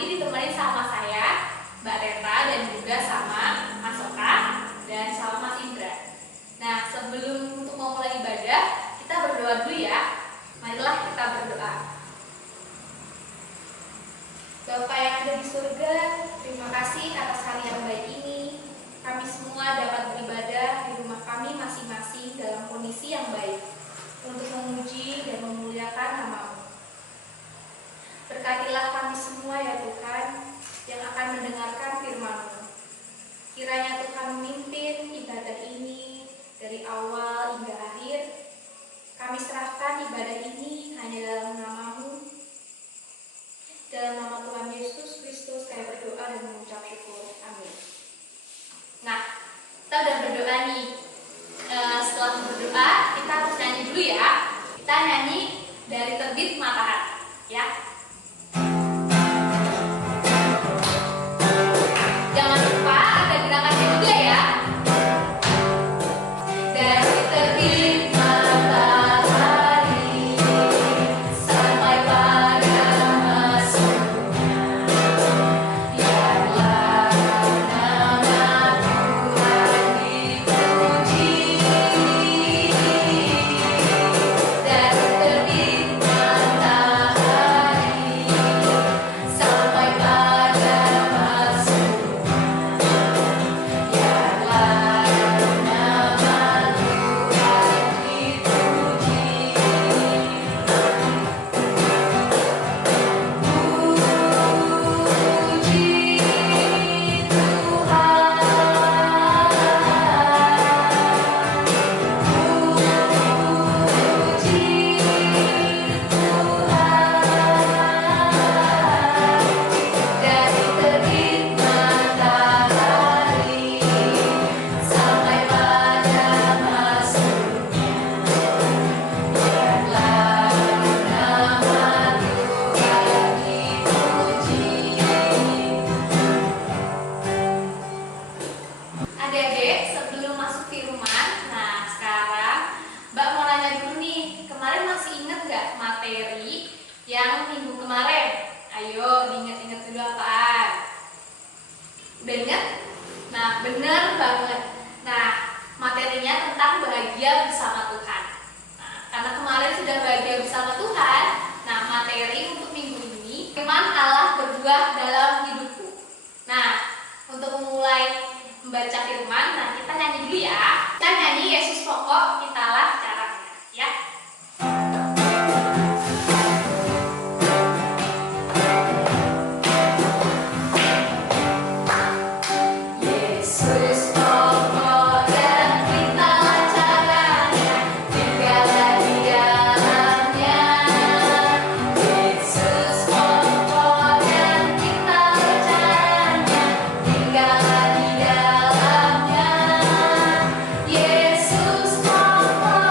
ini ditemani sama saya, Mbak Reta, dan juga sama Mas Oka dan sama Mas Indra. Nah, sebelum untuk memulai ibadah, kita berdoa dulu ya. Marilah kita berdoa. Bapa yang ada di surga, terima kasih atas hari yang baik ini. Kami semua dapat beribadah di rumah kami masing-masing dalam kondisi yang baik untuk memuji dan memuliakan nama-Mu. Berkatilah kami semua ya Tuhan yang akan mendengarkan firman-Mu. Kiranya Tuhan memimpin ibadah ini dari awal hingga akhir. Kami serahkan ibadah ini hanya dalam nama-Mu. Dalam nama Tuhan Yesus Kristus kami berdoa dan mengucap syukur. Amin. Nah, kita udah berdoa nih. Setelah berdoa, kita harus nyanyi dulu ya. Kita nyanyi dari terbit matahari, ya. Jangan lupa ada gerakannya juga ya. Dari terbit matahari sampai pada masuknya, biarlah nama Tuhan dipuji. Dari terbit matahari sampai pada masuknya, biarlah nama Tuhan dipuji. Puji dari terbit matahari sampai pada masuknya, biarlah nama Tuhan dipuji. Adik-adik, sebelum masuk firman, nah sekarang Mbak mau nanya dulu nih, kemarin masih ingat nggak materi yang minggu kemarin? Ayo diingat-ingat dulu apaan? Udah ingat? Nah, bener banget. Nah, materinya tentang bahagia bersama Tuhan. Nah, karena kemarin sudah bahagia bersama Tuhan, nah materi untuk minggu ini, firman Allah berbuah dalam hidupku. Nah, untuk memulai membaca firman, nah kita nyanyi dulu ya. Kita nyanyi Yesus pokok, kitalah caranya, ya. Yesus pokok dan kitalah caranya, tinggallah di dalamnya. Yesus pokok dan kitalah caranya, tinggallah di dalamnya. Yesus pokok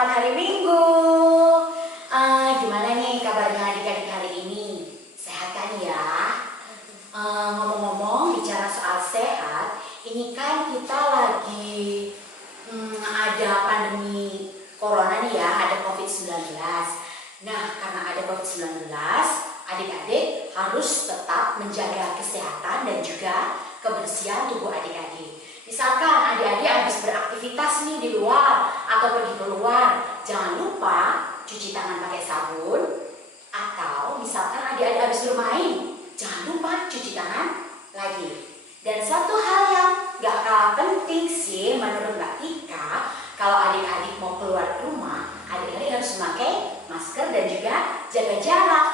selamat hari Minggu. Gimana nih kabarnya adik-adik hari ini? Sehat kan ya? Ngomong-ngomong, bicara soal sehat, ini kan kita lagi ada pandemi corona nih ya, ada COVID-19. Nah, karena ada COVID-19, adik-adik harus tetap menjaga kesehatan dan juga kebersihan tubuh adik-adik. Misalkan adik-adik habis beraktivitas nih di luar atau pergi keluar, jangan lupa cuci tangan pakai sabun. Atau misalkan adik-adik habis bermain, jangan lupa cuci tangan lagi. Dan satu hal yang gak kalah penting sih menurut Mbak Tika, kalau adik-adik mau keluar rumah, adik-adik harus memakai masker dan juga jaga jarak.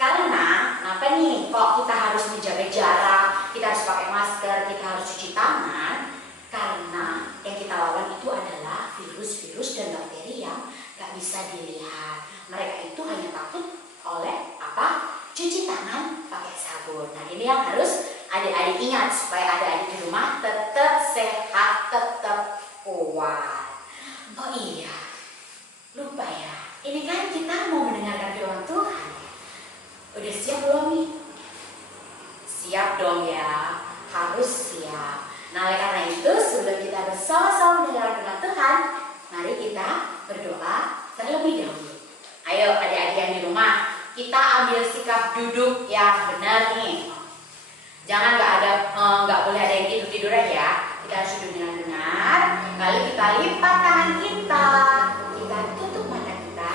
Karena apa nih, kok kita harus menjaga jarak, kita harus pakai masker, kita harus cuci tangan? Karena yang kita lawan itu adalah virus-virus dan bakteri yang gak bisa dilihat. Mereka itu hanya takut oleh apa? Cuci tangan pakai sabun. Nah, ini yang harus adik-adik ingat supaya adik-adik di rumah tetap sehat, tetap kuat. Oh iya, lupa ya. Ini kan kita mau mendengarkan firman Tuhan. Udah siap belum nih? Siap dong ya, harus siap. Nah, oleh karena itu sebelum kita bersama-sama mendengarkan firman Tuhan, mari kita berdoa terlebih dahulu. Ayo adik-adik yang di rumah, kita ambil sikap duduk yang benar nih. Jangan nggak boleh ada yang tidur-tiduran ya. Kita harus duduk dengan benar. Lalu kita lipat tangan kita, kita tutup mata kita.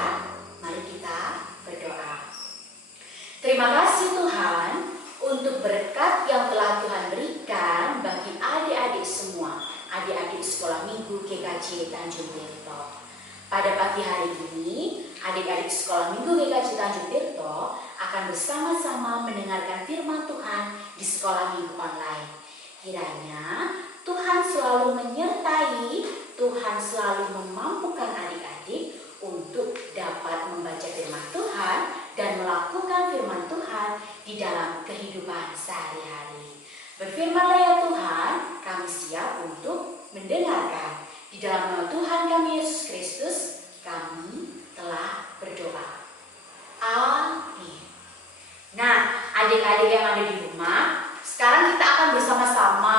Mari kita berdoa. Terima kasih Tuhan untuk berkat yang telah Tuhan berikan bagi adik-adik semua, adik-adik sekolah minggu GKJ Tanjung Tirto. Pada pagi hari ini, adik-adik sekolah minggu GKJ Tanjung Tirto akan bersama-sama mendengarkan firman Tuhan di sekolah minggu online. Kiranya Tuhan selalu menyertai, Tuhan selalu memampukan adik-adik untuk dapat membaca firman Tuhan dan melakukan firman Tuhan di dalam kehidupan sehari-hari. Berfirmanlah ya Tuhan, kami siap untuk mendengarkan. Di dalam nama Tuhan kami Yesus Kristus, kami telah berdoa. Amin. Nah, adik-adik yang ada di rumah, sekarang kita akan bersama-sama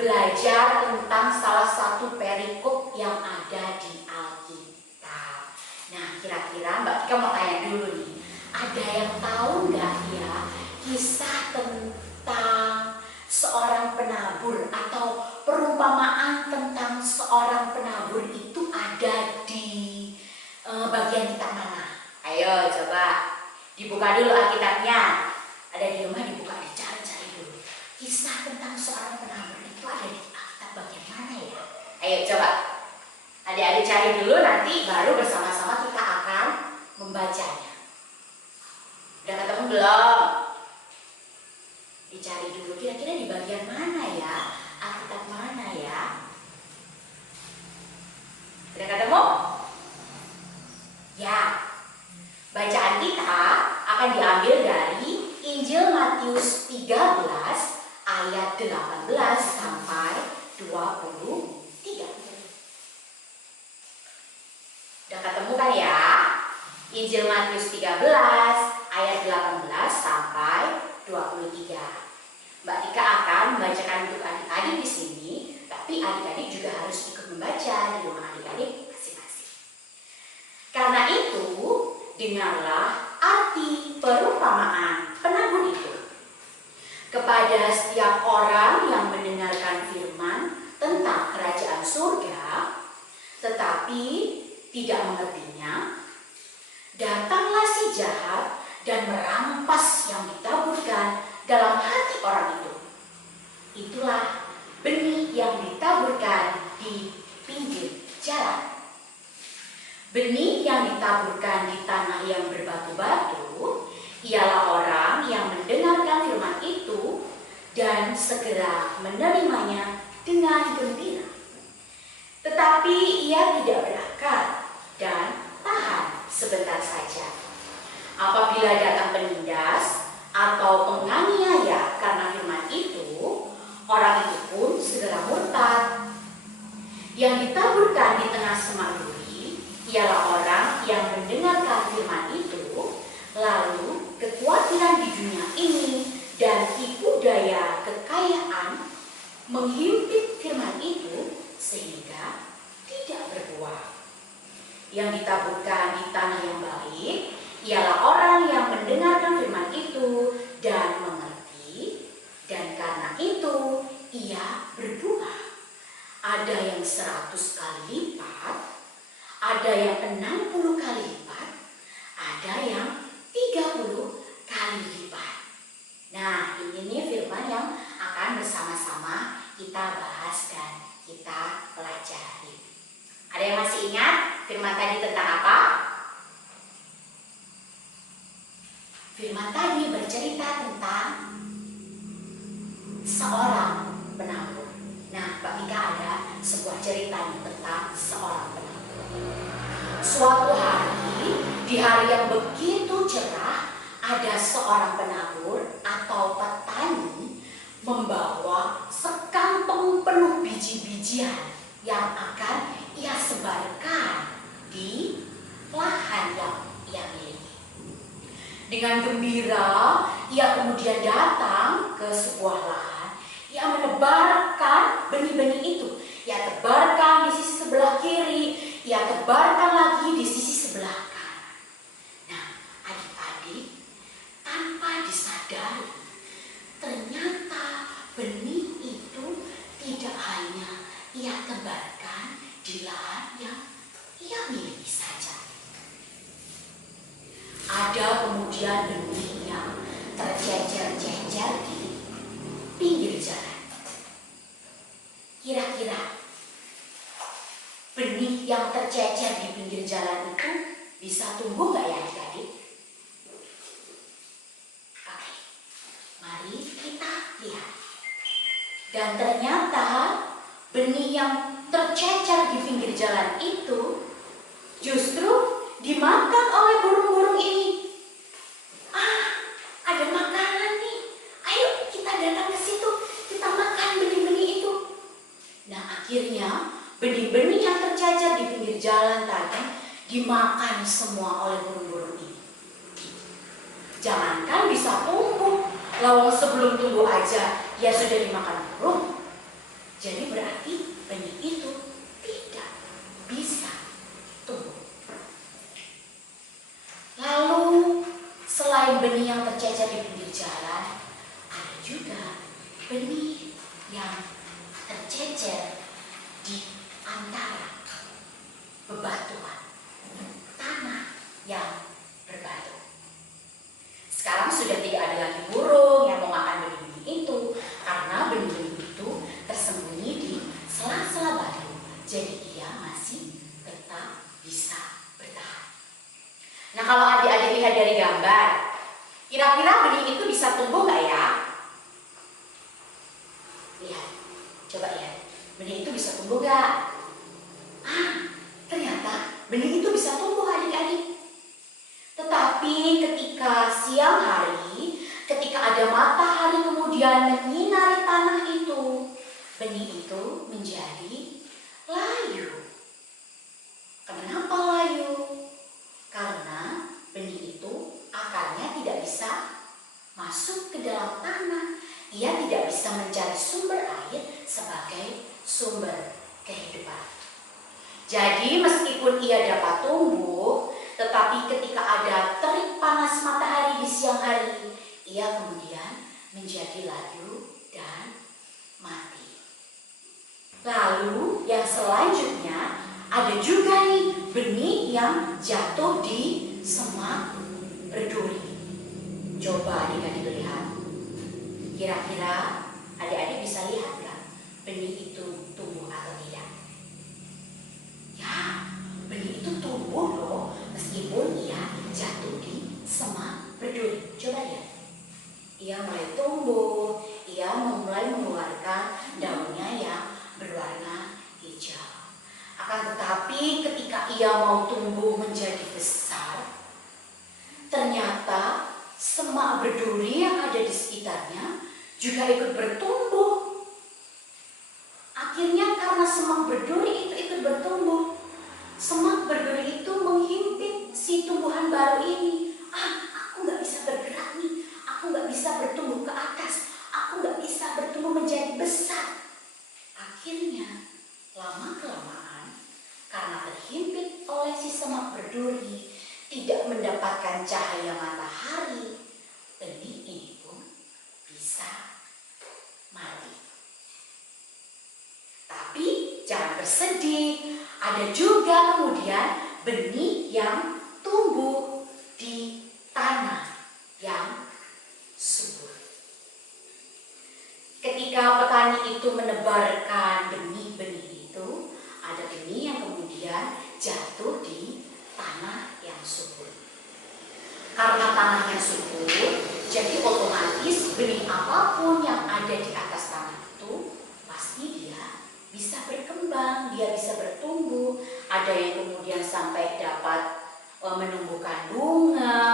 belajar tentang salah satu perikop yang ada di Alkitab. Nah, kira-kira Mbak Tika mau tanya dulu nih, ada yang tahu nggak ya kisah tentang seorang penabur atau perumpamaan tentang seorang penabur itu ada di bagian kitab mana? Ayo coba dibuka dulu Alkitabnya. Ada di rumah, dibuka, dicari-cari dulu. Kisah tentang seorang penabur itu ada di Alkitab bagian mana ya? Ayo coba adik-adik cari dulu, nanti baru bersama-sama kita akan membacanya. Udah ketemu belum? Dicari dulu, kira-kira di bagian mana ya? Alkitab mana ya? Udah ketemu? Ya. Bacaan kita akan diambil dari Injil Matius 13 ayat 18 sampai 23. Udah ketemu kan ya? Injil Matius 13 ayat 18 sampai 23. Mbak Tika akan membacakan untuk adik-adik di sini, tapi adik-adik juga harus ikut membaca di rumah adik-adik masing-masing. Karena itu, dengarlah arti perumpamaan penabur itu. Kepada setiap orang yang mendengarkan firman tentang kerajaan surga, tetapi tidak mengertinya, datanglah si jahat dan merampas yang ditaburkan dalam hati orang itu. Itulah benih yang ditaburkan di pinggir jalan. Benih yang ditaburkan di tanah yang berbatu-batu ialah orang yang mendengarkan firman itu dan segera menerimanya dengan gembira. Tetapi ia tidak berakar dan tahan sebentar saja. Apabila datang penindas atau penganiaya karena firman itu, orang itu pun segera murtad. Yang ditaburkan di tengah semak duri ialah orang yang mendengarkan firman itu, lalu kekhawatiran di dunia ini dan tipu daya kekayaan menghimpit firman itu sehingga tidak berbuah. Yang ditaburkan di tanah yang baik ialah orang yang mendengarkan firman itu dan mengerti, dan karena itu ia berbuah. Ada yang 100 kali lipat, ada yang 60 kali lipat, ada yang 30 kali lipat. Nah, ini nih firman yang akan bersama-sama kita bahas dan kita pelajari. Ada yang masih ingat firman tadi tentang apa? Firman tadi bercerita tentang seorang penabur. Nah, Mbak Mika ada sebuah ceritanya tentang seorang penabur. Suatu hari, di hari yang begitu cerah, ada seorang penabur atau petani membawa sekantong penuh biji-bijian yang akan ia sebarkan di lahan yang ia miliki. Dengan gembira, ia kemudian datang ke sebuah lahan. Ia menebarkan benih-benih itu. Ia tebarkan di sisi sebelah kiri, ia tebarkan lagi di sisi sebelah kanan. Nah, adik-adik, tanpa disadari, ternyata benih itu tidak hanya ia tebarkan di lahan yang ia miliki saja. Ada kemudian benih yang tercecer-cecer di pinggir jalan. Kira-kira benih yang tercecer di pinggir jalan itu bisa tumbuh nggak ya adik-adik? Oke, mari kita lihat. Dan ternyata benih yang tercecer di pinggir jalan itu justru dimakan oleh burung-burung ini. Ada makanan nih. Ayo kita datang ke situ, kita makan benih-benih itu. Nah, akhirnya benih-benih yang tercecer di pinggir jalan tadi dimakan semua oleh burung-burung ini. Jangankan bisa tumbuh, lawang sebelum tumbuh aja ya sudah dimakan burung. Jadi berarti benih itu tidak bisa tumbuh. Lalu selain benih yang tercecer di pinggir jalan, ada juga benih yang tercecer di antara bebatuan, tanah yang berbatu. Sekarang sudah tidak ada lagi burung yang mau makan benih-benih itu, karena benih-benih itu tersembunyi di sela-sela batu. Jadi dia masih tetap bisa bertahan. Nah, kalau adik-adik lihat dari gambar, kira-kira benih itu bisa tumbuh nggak ya? Lihat, coba lihat. Benih itu bisa tumbuh nggak? Ternyata benih itu bisa tumbuh adik-adik. Tetapi ketika siang hari, ketika ada matahari kemudian menyinari tanah itu, benih itu menjadi layu. Kenapa layu? Karena benih itu akarnya tidak bisa masuk ke dalam tanah. Ia tidak bisa mencari sumber air sebagai sumber kehidupan. Jadi meskipun ia dapat tumbuh, tetapi ketika ada terik panas matahari di siang hari, ia kemudian menjadi layu dan mati. Lalu yang selanjutnya ada juga nih benih yang jatuh di semak berduri. Coba adik-adik lihat. Kira-kira adik-adik bisa lihat nggak benih itu tumbuh atau tidak? Ya, benih itu tumbuh loh, meskipun ia jatuh di semak berduri. Coba lihat. Ia mulai tumbuh, ia mulai mengeluarkan daunnya yang berwarna hijau. Akan tetapi ketika ia mau tumbuh menjadi besar, ternyata semak berduri yang ada di sekitarnya juga ikut bertumbuh. Akhirnya karena semak berduri itu ikut bertumbuh, semak berduri si tumbuhan baru ini. Aku nggak bisa bergerak nih, aku nggak bisa bertumbuh ke atas, aku nggak bisa bertumbuh menjadi besar. Akhirnya lama-kelamaan karena terhimpit oleh si semak berduri, tidak mendapatkan cahaya matahari, benih ini pun bisa mati. Tapi jangan bersedih, ada juga kemudian benih yang tumbuh di tanah yang subur. Ketika petani itu menebarkan benih-benih itu, ada benih yang kemudian jatuh di tanah yang subur. Karena tanahnya subur, jadi otomatis benih apapun yang ada di atas tanah itu pasti dia bisa berkembang, dia bisa bertumbuh. Ada yang kemudian sampai dapat menumbuhkan bunga,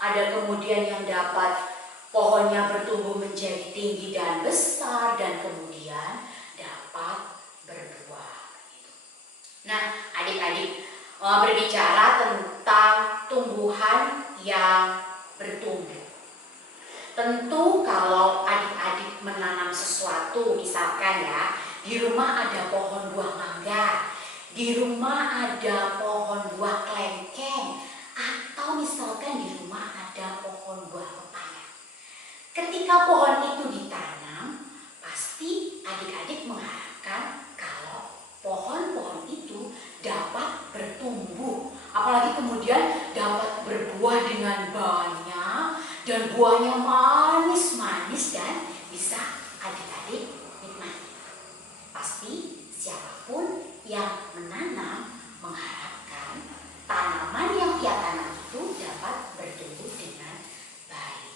ada kemudian yang dapat pohonnya bertumbuh menjadi tinggi dan besar, dan kemudian dapat berbuah. Nah, adik-adik, berbicara tentang tumbuhan yang bertumbuh. Tentu kalau adik-adik menanam sesuatu, misalkan ya, di rumah ada pohon buah mangga, di rumah ada pohon buah kelengkeng, atau misalkan di rumah ada pohon buah pepaya. Ketika pohon itu ditanam, pasti adik-adik mengharapkan kalau pohon-pohon itu dapat bertumbuh, apalagi kemudian dapat berbuah dengan banyak dan buahnya manis-manis dan bisa adik-adik nikmati. Pasti siapapun yang menanam mengharapkan tanaman yang ia tanam itu dapat bertumbuh dengan baik.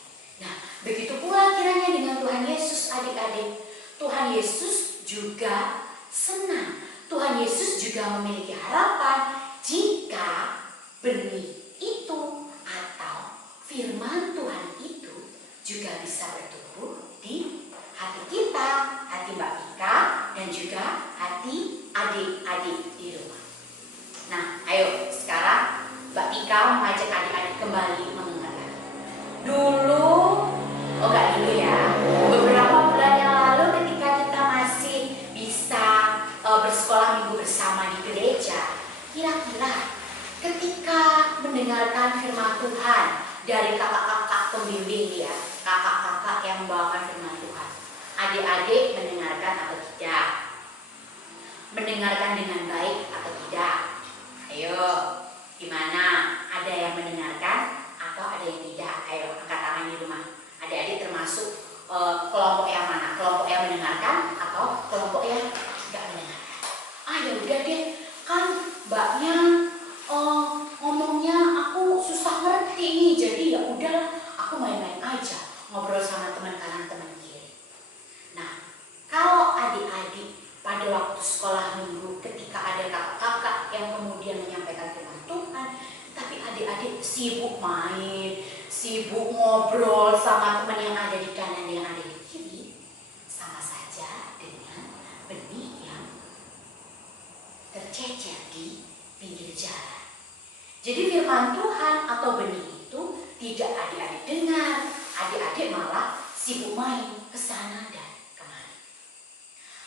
Nah, begitu pula kiranya dengan Tuhan Yesus, adik-adik. Tuhan Yesus juga senang. Tuhan Yesus juga memiliki harapan jika benih itu atau firman Tuhan itu juga bisa bertumbuh di hati kita, hati Mbak Ika, dan juga hati adik-adik di rumah. Nah, ayo sekarang Mbak Ika mengajak adik-adik kembali mengingatkan. Beberapa bulan yang lalu ketika kita masih bisa bersekolah minggu bersama di gereja, kira-kira ketika mendengarkan firman Tuhan dari kakak-kakak pembimbing ya, kakak-kakak yang membawakan firman Tuhan, adik-adik mendengarkan atau tidak? Mendengarkan dengan baik atau tidak? Ayo, gimana? Ada yang mendengarkan atau ada yang tidak? Ayo, angkat tangan di rumah. Adik-adik termasuk kelompok yang mana? Kelompok yang mendengarkan atau kelompok yang tidak mendengarkan? Ya udah deh, kan mbaknya ngomongnya aku susah ngerti nih, jadi ya udah aku main-main aja, ngobrol sama teman kanan teman kiri. Nah, kalau adik-adik pada waktu sekolah minggu ketika ada kakak-kakak yang kemudian menyampaikan firman Tuhan, tapi adik-adik sibuk main, sibuk ngobrol sama teman yang ada di kanan yang ada di kiri, sama saja dengan benih yang tercecer di pinggir jalan. Jadi firman Tuhan atau benih itu tidak adik-adik dengar, adik-adik malah sibuk main ke sana dan kemari.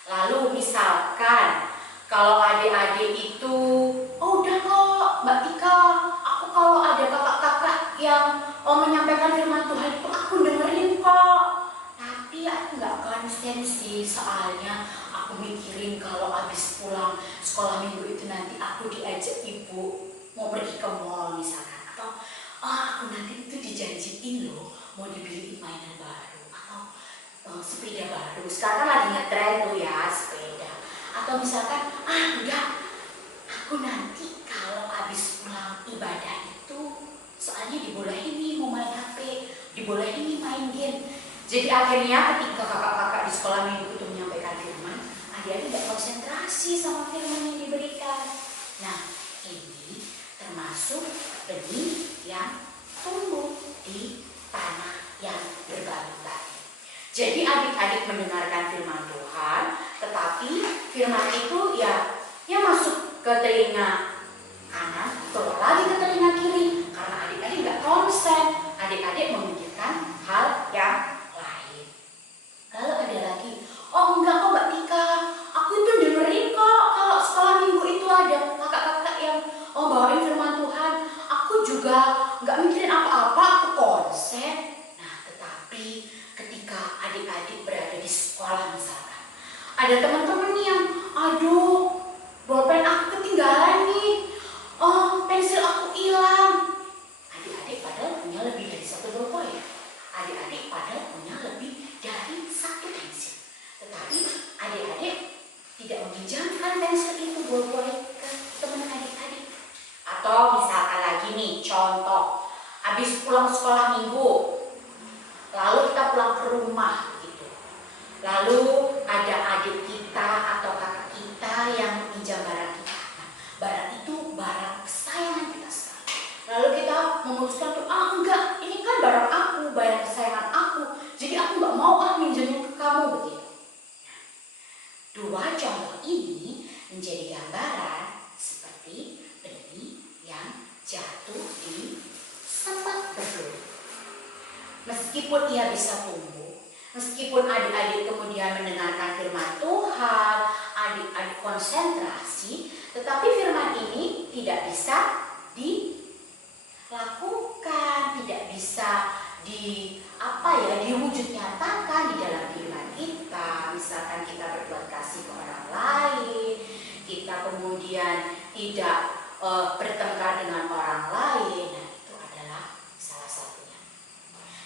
Lalu misalkan kalau adik-adik itu, udah kok Mbak Tika, aku kalau ada kakak-kakak yang menyampaikan firman Tuhan itu aku dengerin kok. Tapi aku nggak konsen sih, soalnya aku mikirin kalau habis pulang sekolah minggu itu nanti aku diajak ibu mau pergi ke mall misalkan, atau aku nanti itu dijanjiin loh mau dibeliin mainan baru atau sepeda baru. Sekarang lagi ngetren tuh ya sepeda. Atau misalkan enggak, aku nanti kalau habis pulang ibadah itu soalnya dibolehin nih mau main HP, dibolehin nih main game. Jadi akhirnya ketika kakak-kakak di sekolah minggu itu menyampaikan firman, adik-adik tidak konsentrasi sama firman yang diberikan. Nah, ini termasuk benih yang tumbuh di tanah yang berbatu-batu. Jadi adik-adik mendengarkan firman Tuhan, tetapi firman itu ya masuk ke telinga kanan, keluar lagi ke telinga nggak mikirin apa-apa, aku konsen. Nah, tetapi ketika adik-adik berada di sekolah misalkan, ada teman-teman yang, aduh, bolpen aku ketinggalan nih, oh, pensil aku hilang. Adik-adik padahal punya lebih dari satu bolpen. Adik-adik padahal punya lebih dari satu pensil. Tetapi adik-adik tidak meminjamkan pensil itu bolpen ke teman adik-adik. Atau misalkan lagi nih, contoh, habis pulang sekolah minggu, lalu kita pulang ke rumah gitu. Lalu ada adik kita atau kakak kita yang pinjam barang kita. Nah, barang itu barang kesayangan kita sekali. Lalu kita memutuskan tuh, enggak, ini kan barang aku, barang kesayangan aku, jadi aku nggak mau minjemin ke kamu begitu. Nah, dua contoh ini menjadi gambaran seperti benih yang jatuh di tempat berduri. Meskipun ia bisa tumbuh, meskipun adik-adik kemudian mendengarkan firman Tuhan, adik-adik konsentrasi, tetapi firman ini tidak bisa dilakukan, tidak bisa diwujud nyatakan di dalam firman kita. Misalkan kita berbuat kasih ke orang lain, kita kemudian tidak bertengkar dengan orang lain. Nah, itu adalah salah satunya.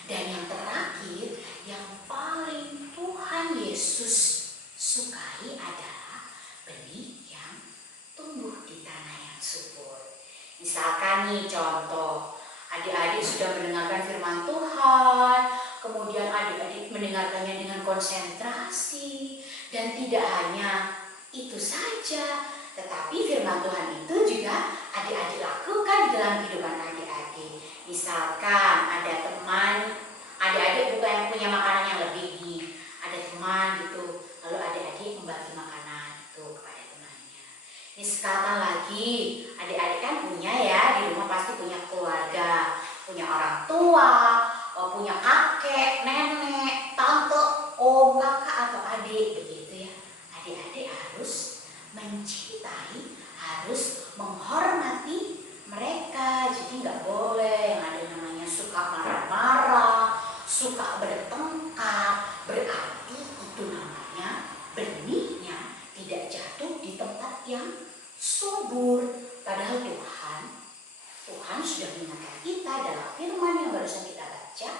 Dan yang terakhir, yang paling Tuhan Yesus sukai adalah benih yang tumbuh di tanah yang subur. Misalkan nih contoh, adik-adik sudah mendengarkan firman Tuhan, kemudian adik-adik mendengarkannya dengan konsentrasi, dan tidak hanya itu saja, tetapi firman Tuhan itu juga adik-adik lakukan di dalam kehidupan adik-adik. Misalkan ada teman, adik-adik bukan yang punya makanan yang lebih nih, ada teman gitu, lalu adik-adik membagi makanan itu kepada temannya. Ini sekarang lagi, adik-adik kan punya ya, di rumah pasti punya keluarga, punya orang tua, punya kakek, nenek, tante, om, kakak atau adik begitu ya. Adik-adik harus mencintai, harus menghormati mereka. Jadi nggak boleh yang ada namanya suka marah-marah, suka bertengkar. Berarti itu namanya benihnya tidak jatuh di tempat yang subur. Padahal Tuhan sudah mengingatkan kita dalam firman yang barusan kita baca,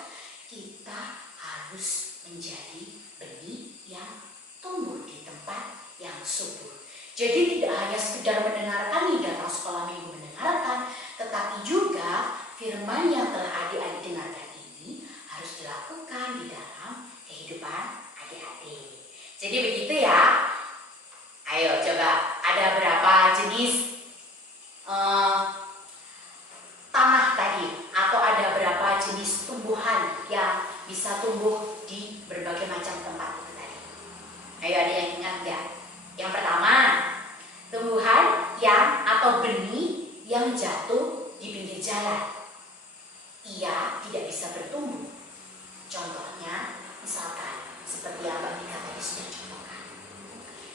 kita harus menjadi benih yang tumbuh di tempat yang subur. Jadi tidak hanya sekedar mendengarkan nih, datang sekolah minggu mendengarkan, tetapi juga firman yang telah adik-adik dengarkan ini harus dilakukan di dalam kehidupan adik-adik. Jadi begitu ya. Ayo coba, ada berapa jenis tanah tadi, atau ada berapa jenis tumbuhan yang bisa tumbuh di berbagai macam tempat itu tadi? Ayo, ada yang ingat nggak? Yang pertama, tumbuhan yang atau benih yang jatuh di pinggir jalan. Ia tidak bisa bertumbuh. Contohnya, misalkan seperti yang Mbak Nika tadi sudah contohkan.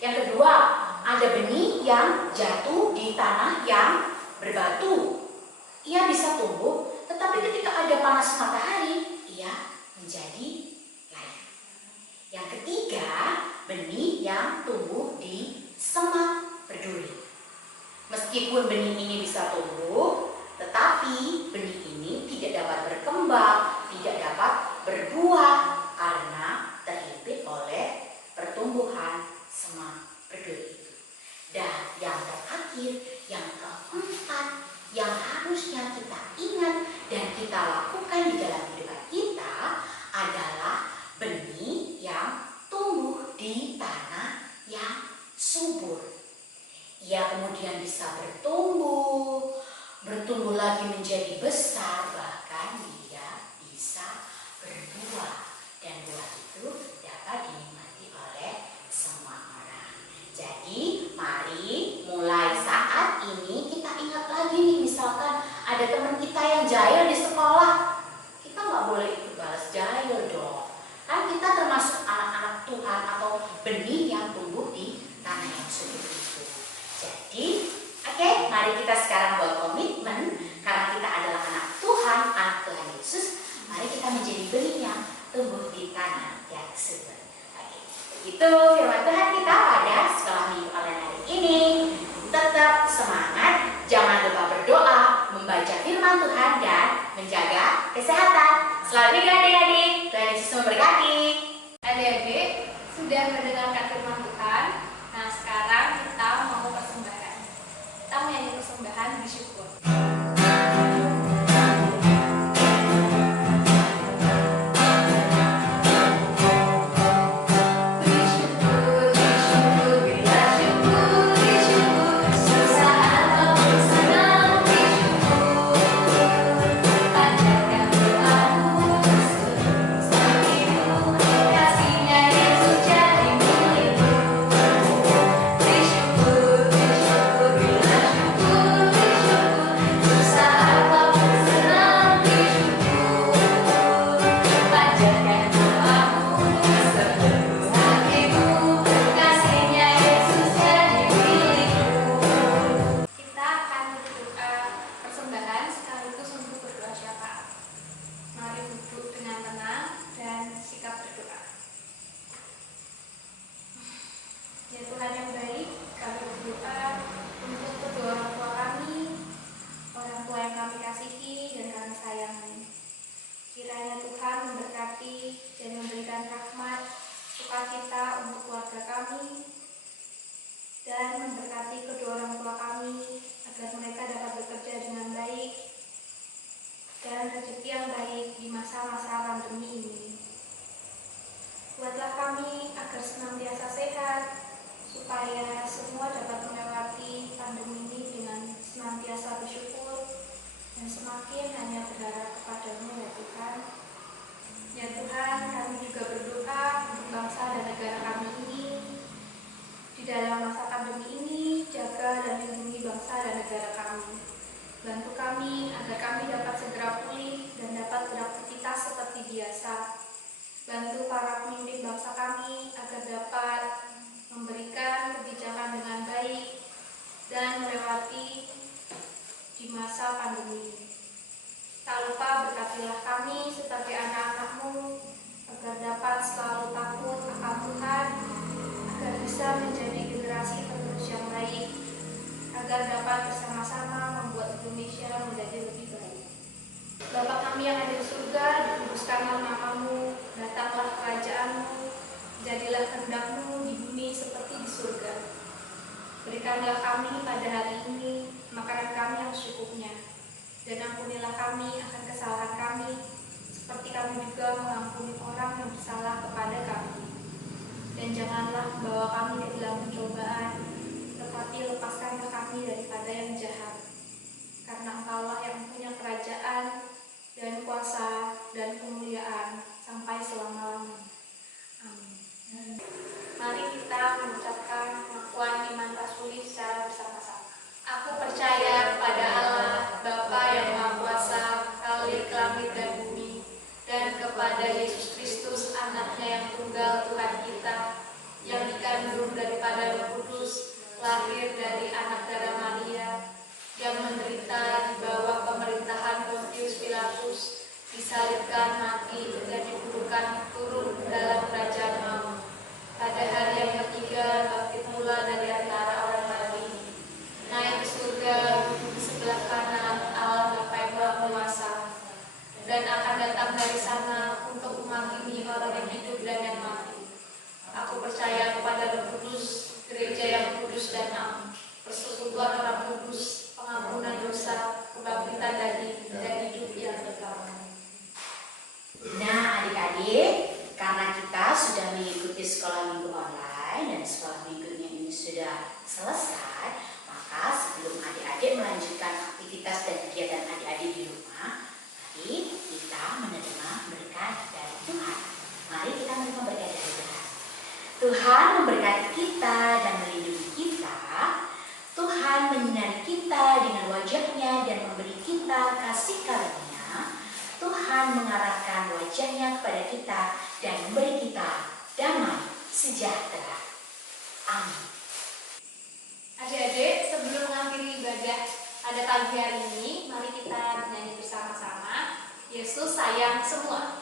Yang kedua, ada benih yang jatuh di tanah yang berbatu. Ia bisa tumbuh, tetapi ketika ada panas matahari, ia menjadi layu. Yang ketiga, benih yang tumbuh di semak berduri. Meskipun benih ini bisa tumbuh, tetapi benih ini tidak dapat berkembang, tidak dapat berbuah karena terhimpit oleh pertumbuhan semak berduri itu. Dan yang terakhir, yang keempat, yang harusnya kita ingat dan kita lakukan di dalam kehidupan kita adalah benih yang tumbuh di tanah yang subur. Ia kemudian bisa bertumbuh lagi menjadi besar, bahkan dia bisa berbuah, dan buah itu dapat dinikmati oleh semua orang. Jadi mari mulai saat ini kita ingat lagi nih, misalkan ada teman kita yang jahil di sekolah, kita nggak boleh ikut balas jahil dong. Kan kita termasuk anak-anak Tuhan atau benih yang tumbuh di tanah yang subur itu. Jadi, oke, mari kita sekarang buat komitmen karena kita adalah anak Tuhan. membaca firman Tuhan dan menjaga kesehatan. Selamat minggu adik-adik. Tuhan Yesus memberkati. Adik-adik sudah mendengarkan firman Tuhan. Nah, sekarang kita mau persembahan. Kita menyanyi persembahan bersyukur. Ya Tuhan yang baik, kami berdoa untuk kedua orang tua kami, orang tua yang kami kasihi dan kami sayangi. Kiranya Tuhan memberkati dan memberikan rahmat, sukacita untuk keluarga kami, dan memberkati kedua orang tua kami agar mereka dapat bekerja dengan baik dan rezeki yang baik di masa-masa pandemi ini. Buatlah kami agar senantiasa sehat, supaya semua dapat melewati pandemi ini dengan senantiasa bersyukur dan semakin hanya berharap kepadamu ya Tuhan. Ya Tuhan, kami juga berdoa untuk bangsa dan negara kami ini. Di dalam masa pandemi ini, jaga dan lindungi bangsa dan negara kami. Bantu kami agar kami dapat segera pulih dan dapat beraktivitas seperti biasa. Bantu para pemimpin bangsa kami agar dapat memberikan kebijakan dengan baik dan melewati di masa pandemi ini. Tak lupa berkatilah kami sebagai anak-anak-Mu agar dapat selalu takut akan Tuhan, agar bisa menjadi generasi penerus yang baik, agar dapat bersama-sama membuat Indonesia menjadi lebih baik. Bapa kami yang ada di surga, dikuduskanlah nama-Mu, datanglah kerajaan-Mu, jadilah kehendak-Mu di bumi seperti di surga. Berikanlah kami pada hari ini makanan kami yang secukupnya, dan ampunilah kami akan kesalahan kami, seperti kami juga mengampuni orang yang bersalah kepada kami. Dan janganlah membawa kami ke dalam pencobaan, tetapi lepaskanlah kami daripada yang jahat. Karena Engkaulah yang punya kerajaan dan kuasa dan kemuliaan sampai selama-lamanya. Amin. Mari kita mengucapkan pengakuan iman rasuli secara bersama-sama. Aku percaya kepada Allah, Bapa yang Maha Kuasa, Khalik langit dan bumi, dan kepada Yesus Kristus, Anaknya yang tunggal Tuhan kita, yang dikandung daripada Roh Kudus, lahir dari anak darah Maria, yang menderita di bawah pemerintahan Pontius Pilatus, disalibkan, mati, dan dikuburkan, turun ke dalam kerajaan maut. Pada hari yang ketiga, bangkit pula dari antara orang mati, naik ke surga, duduk di sebelah kanan Allah Bapa yang Maha Kuasa, dan akan datang dari sana untuk menghakimi orang yang hidup dan yang mati. Aku percaya kepada Roh Kudus, gereja yang kudus dan am, persekutuan orang kudus, pengampunan dosa, kebangkitan dan hidup yang kekal. Nah adik-adik, karena kita sudah mengikuti sekolah minggu online dan sekolah minggunya ini sudah selesai, maka sebelum adik-adik melanjutkan aktivitas dan kegiatan adik-adik di rumah, mari kita menerima berkat dari Tuhan. Mari kita menerima berkat dari Tuhan. Tuhan memberkati kita dan melindungi kita. Tuhan menyinari kita dengan wajah-Nya dan memberi kita kasih karunia. Tuhan mengarahkan wajah-Nya kepada kita dan memberi kita damai sejahtera. Amin. Adik-adik, sebelum mengakhiri ibadah pada pagi hari ini, mari kita bernyanyi bersama-sama, Yesus sayang semua.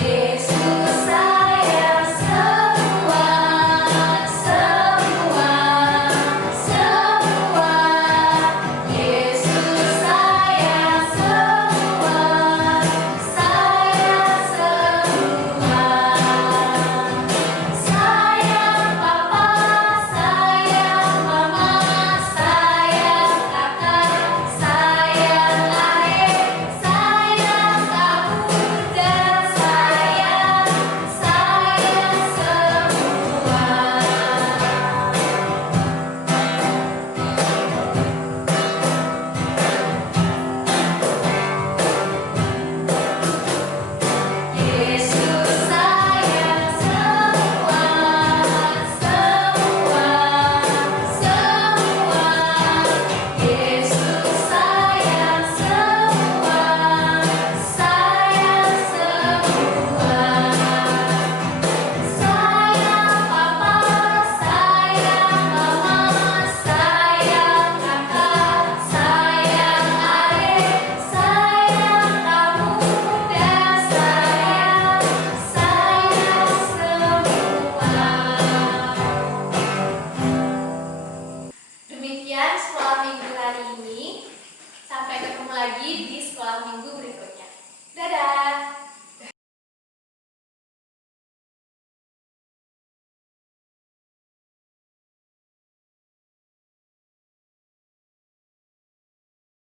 Yesus sayang semua. di sekolah minggu berikutnya. Dadah!